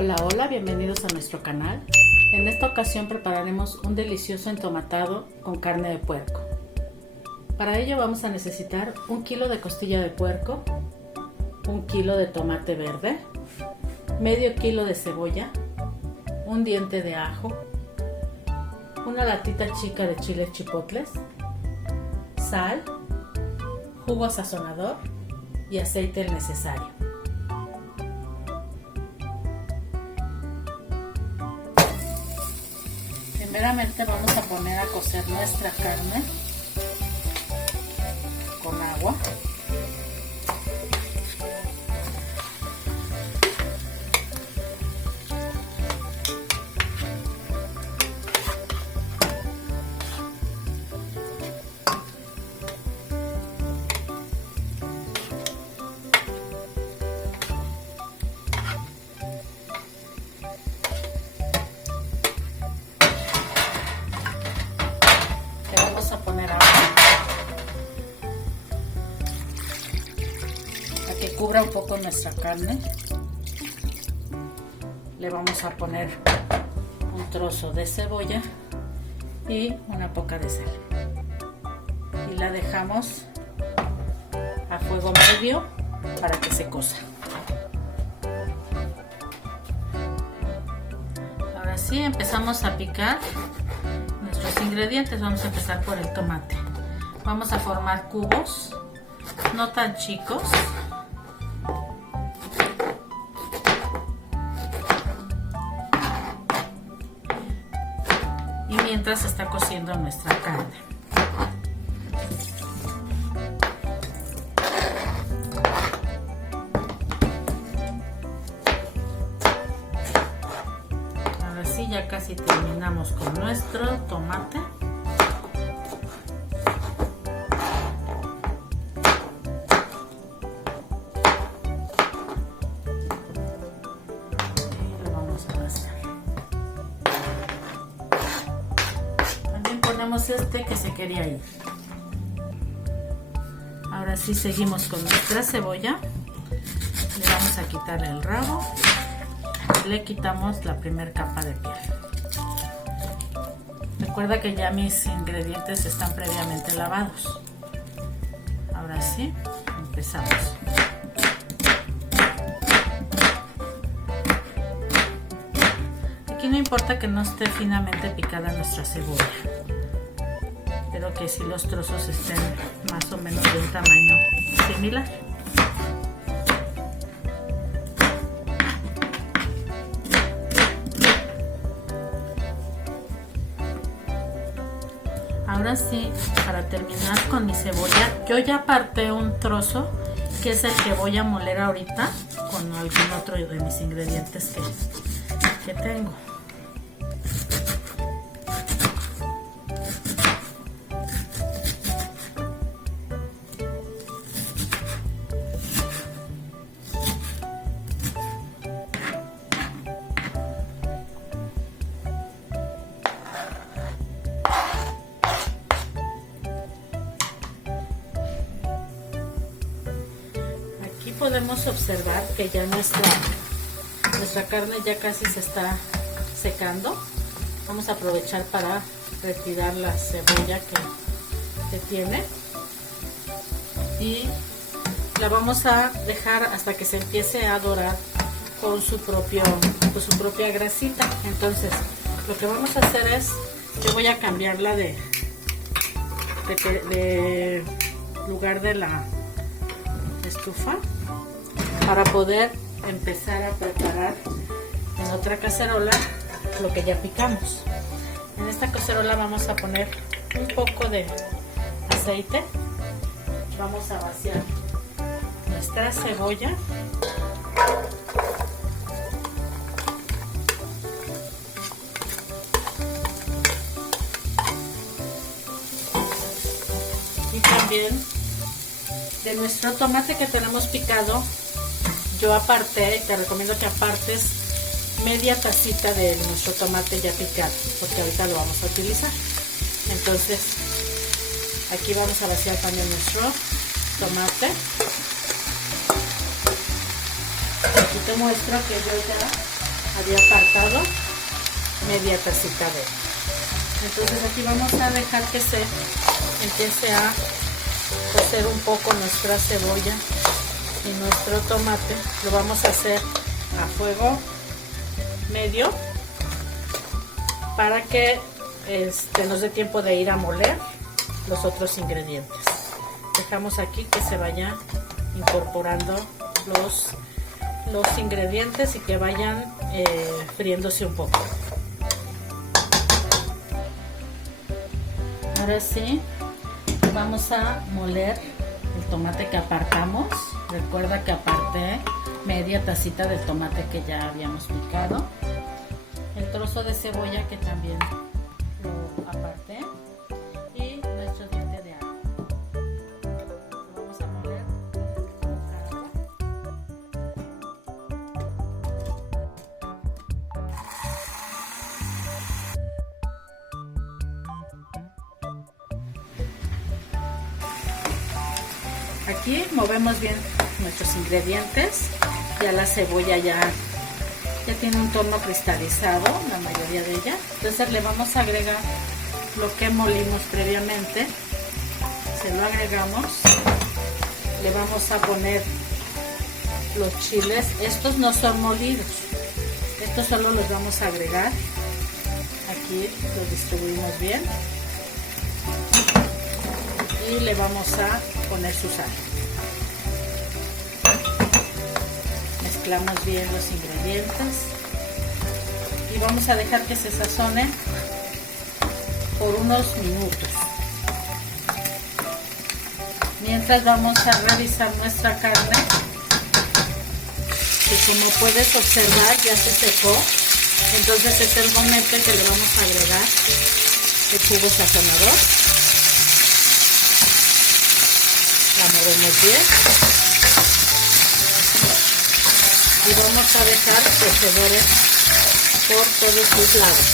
Hola, hola, bienvenidos a nuestro canal. En esta ocasión prepararemos un delicioso entomatado con carne de puerco. Para ello vamos a necesitar 1 kilo de costilla de puerco, 1 kilo de tomate verde, medio kilo de cebolla, un diente de ajo, una latita chica de chiles chipotles, sal, jugo sazonador y aceite el necesario. Primeramente vamos a poner a cocer nuestra carne con agua. Vamos a poner agua para que cubra un poco nuestra carne. Le vamos a poner un trozo de cebolla y una poca de sal y la dejamos a fuego medio para que se cosa. Ahora sí, empezamos a picar nuestros ingredientes. Vamos a empezar por el tomate. Vamos a formar cubos no tan chicos. Y mientras está cociendo nuestra carne. Ahora sí, ya casi terminamos con nuestro tomate. Y lo vamos a pasar. También ponemos este que se quería ir. Ahora sí, seguimos con nuestra cebolla. Le vamos a quitar el rabo. Le quitamos la primera capa de piel. Recuerda que ya mis ingredientes están previamente lavados. Ahora sí, empezamos. Aquí no importa que no esté finamente picada nuestra cebolla, pero que si los trozos estén más o menos de un tamaño similar. Ahora sí, para terminar con mi cebolla, yo ya aparté un trozo que es el que voy a moler ahorita con algún otro de mis ingredientes que tengo. Podemos observar que ya nuestra carne ya casi se está secando. Vamos a aprovechar para retirar la cebolla que tiene y la vamos a dejar hasta que se empiece a dorar con su propia grasita. Entonces lo que vamos a hacer es, yo voy a cambiarla de lugar de la estufa para poder empezar a preparar en otra cacerola lo que ya picamos. En esta cacerola vamos a poner un poco de aceite. Vamos a vaciar nuestra cebolla. Y también de nuestro tomate que tenemos picado, yo aparté, te recomiendo que apartes media tacita de nuestro tomate ya picado, porque ahorita lo vamos a utilizar. Entonces, aquí vamos a vaciar también nuestro tomate. Aquí te muestro que yo ya había apartado media tacita de él. Entonces aquí vamos a dejar que se empiece a cocer un poco nuestra cebolla y nuestro tomate. Lo vamos a hacer a fuego medio para que nos dé tiempo de ir a moler los otros ingredientes. Dejamos aquí que se vaya incorporando los ingredientes y que vayan friéndose un poco. Ahora sí, vamos a moler el tomate que apartamos. Recuerda que aparté media tacita del tomate que ya habíamos picado, el trozo de cebolla que también lo aparté y nuestro diente de ajo. Lo vamos a moler con agua. Aquí movemos bien nuestros ingredientes. Ya la cebolla ya tiene un tono cristalizado, la mayoría de ella. Entonces le vamos a agregar lo que molimos previamente. Se lo agregamos. Le vamos a poner los chiles. Estos no son molidos. Estos solo los vamos a agregar. Aquí los distribuimos bien. Y le vamos a poner su sal. Mezclamos bien los ingredientes y vamos a dejar que se sazone por unos minutos. Mientras vamos a revisar nuestra carne, que como puedes observar ya se secó. Entonces es el momento en que le vamos a agregar el jugo sazonador. La movemos bien y vamos a dejar que se dore por todos sus lados.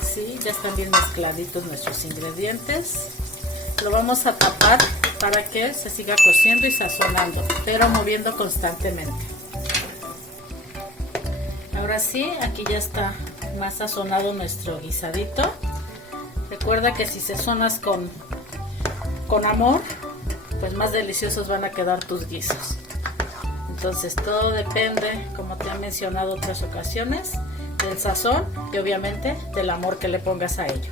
Así ya están bien mezcladitos nuestros ingredientes. Lo vamos a tapar para que se siga cociendo y sazonando, pero moviendo constantemente. Ahora sí, aquí ya está más sazonado nuestro guisadito. Recuerda que si sazonas con amor, pues más deliciosos van a quedar tus guisos. Entonces todo depende, como te he mencionado otras ocasiones, del sazón y obviamente del amor que le pongas a ello.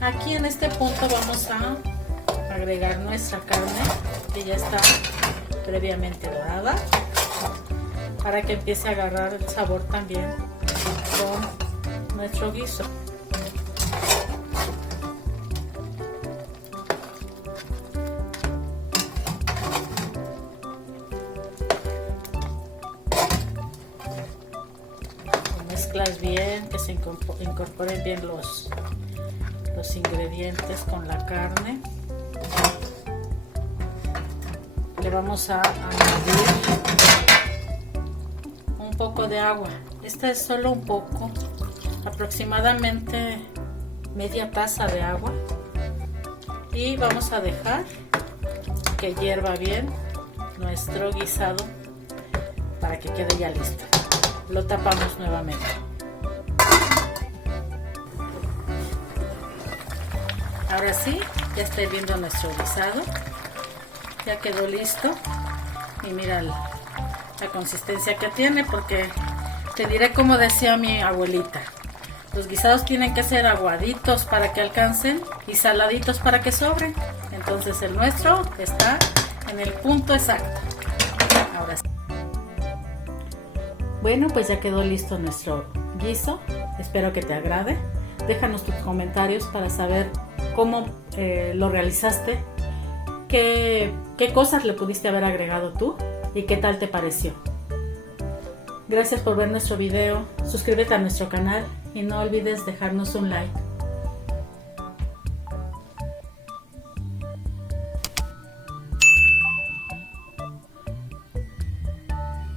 Aquí en este punto vamos a agregar nuestra carne que ya está previamente dorada, para que empiece a agarrar el sabor también con nuestro guiso. Lo mezclas bien, que se incorporen bien los ingredientes con la carne. Le vamos a añadir un poco de agua. Esta es solo un poco, aproximadamente media taza de agua, y vamos a dejar que hierva bien nuestro guisado para que quede ya listo. Lo tapamos nuevamente. Ahora sí, ya está hirviendo nuestro guisado, ya quedó listo y mira la consistencia que tiene, porque te diré como decía mi abuelita, los guisados tienen que ser aguaditos para que alcancen y saladitos para que sobren. Entonces el nuestro está en el punto exacto. Ahora sí. Bueno, pues ya quedó listo nuestro guiso. Espero que te agrade. Déjanos tus comentarios para saber cómo lo realizaste, qué cosas le pudiste haber agregado tú y qué tal te pareció. Gracias por ver nuestro video, suscríbete a nuestro canal y no olvides dejarnos un like.